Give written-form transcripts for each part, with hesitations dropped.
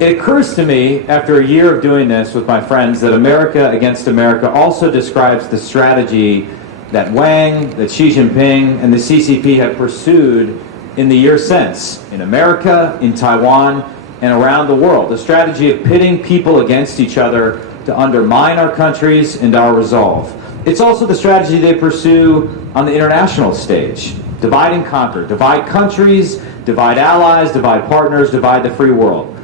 It occurs to me, after a year of doing this with my friends, that America Against America also describes the strategy that Wang, that Xi Jinping, and the CCP have pursued in the years since, in America, in Taiwan, and around the world. The strategy of pitting people against each other to undermine our countries and our resolve. It's also the strategy they pursue on the international stage. Divide and conquer. Divide countries, divide allies, divide partners, divide the free world.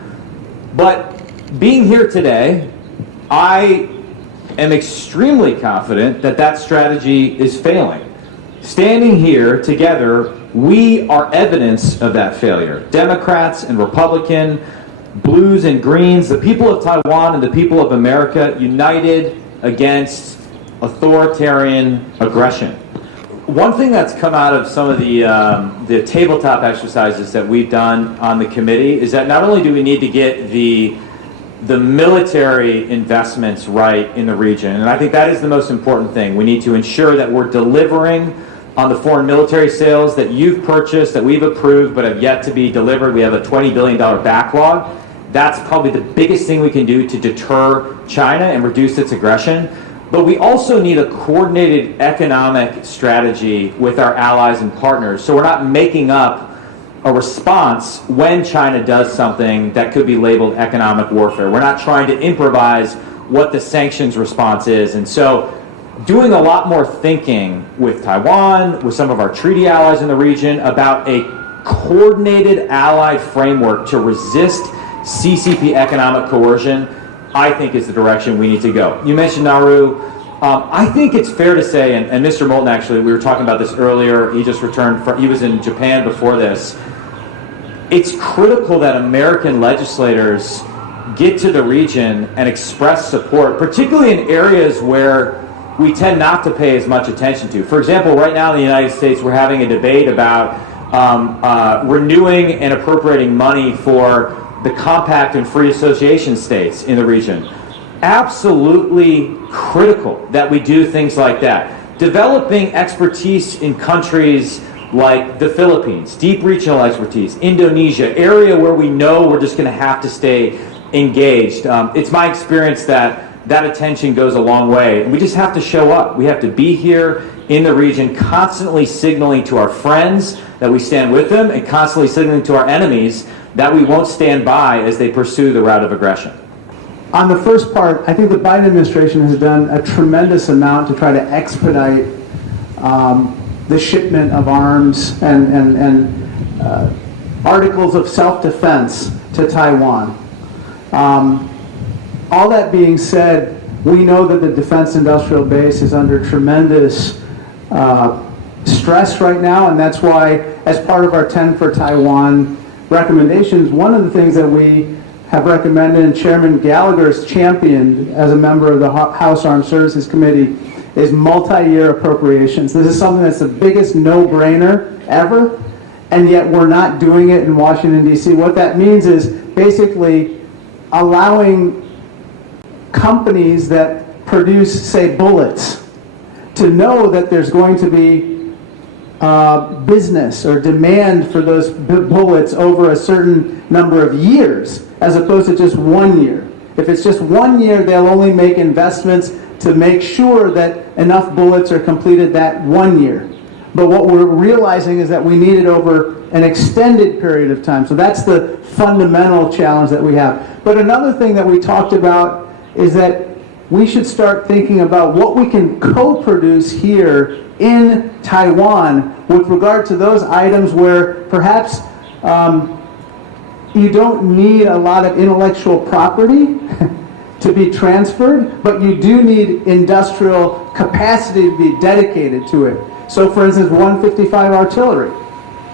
But being here today, I am extremely confident that that strategy is failing. Standing here together, we are evidence of that failure. Democrats and Republican, blues and greens, the people of Taiwan and the people of America united against authoritarian aggression. One thing that's come out of some of the tabletop exercises that we've done on the committee is that not only do we need to get the military investments right in the region, and I think that is the most important thing. We need to ensure that we're delivering on the foreign military sales that you've purchased, that we've approved, but have yet to be delivered. We have a $20 billion backlog. That's probably the biggest thing we can do to deter China and reduce its aggression. But we also need a coordinated economic strategy with our allies and partners, so we're not making up a response when China does something that could be labeled economic warfare. We're not trying to improvise what the sanctions response is. And so doing a lot more thinking with Taiwan, with some of our treaty allies in the region, about a coordinated allied framework to resist CCP economic coercion, I think is the direction we need to go. You mentioned Nauru. I think it's fair to say, and Mr. Moulton actually, we were talking about this earlier, he just returned from, he was in Japan before this. It's critical that American legislators get to the region and express support, particularly in areas where we tend not to pay as much attention to. For example, right now in the United States, we're having a debate about renewing and appropriating money for the compact and free association states in the region. Absolutely critical that we do things like that. Developing expertise in countries like the Philippines, deep regional expertise, Indonesia, area where we know we're just going to have to stay engaged. It's my experience that that attention goes a long way. And we just have to show up. We have to be here in the region, constantly signaling to our friends that we stand with them, and constantly signaling to our enemies that we won't stand by as they pursue the route of aggression. On the first part, I think the Biden administration has done a tremendous amount to try to expedite the shipment of arms and articles of self-defense to Taiwan. All that being said, we know that the defense industrial base is under tremendous stress right now, and that's why, as part of our 10 for Taiwan recommendations, one of the things that we have recommended and Chairman Gallagher has championed as a member of the House Armed Services Committee is multi-year appropriations. This is something that's the biggest no-brainer ever, and yet we're not doing it in Washington, D.C. What that means is basically allowing companies that produce, say, bullets, to know that there's going to be business or demand for those bullets over a certain number of years, as opposed to just 1 year. If it's just 1 year, they'll only make investments to make sure that enough bullets are completed that 1 year. But what we're realizing is that we need it over an extended period of time. So that's the fundamental challenge that we have. But another thing that we talked about is that we should start thinking about what we can co-produce here in Taiwan with regard to those items where perhaps you don't need a lot of intellectual property to be transferred, but you do need industrial capacity to be dedicated to it. So for instance, 155 artillery.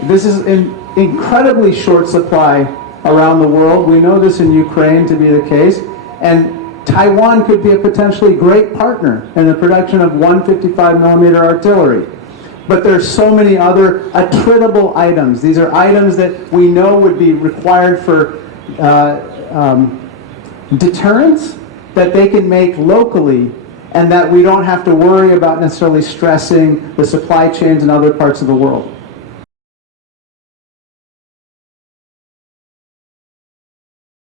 This is in incredibly short supply around the world. We know this in Ukraine to be the case. And Taiwan could be a potentially great partner in the production of 155 millimeter artillery. But there's so many other attritable items. These are items that we know would be required for deterrence that they can make locally, and that we don't have to worry about necessarily stressing the supply chains in other parts of the world.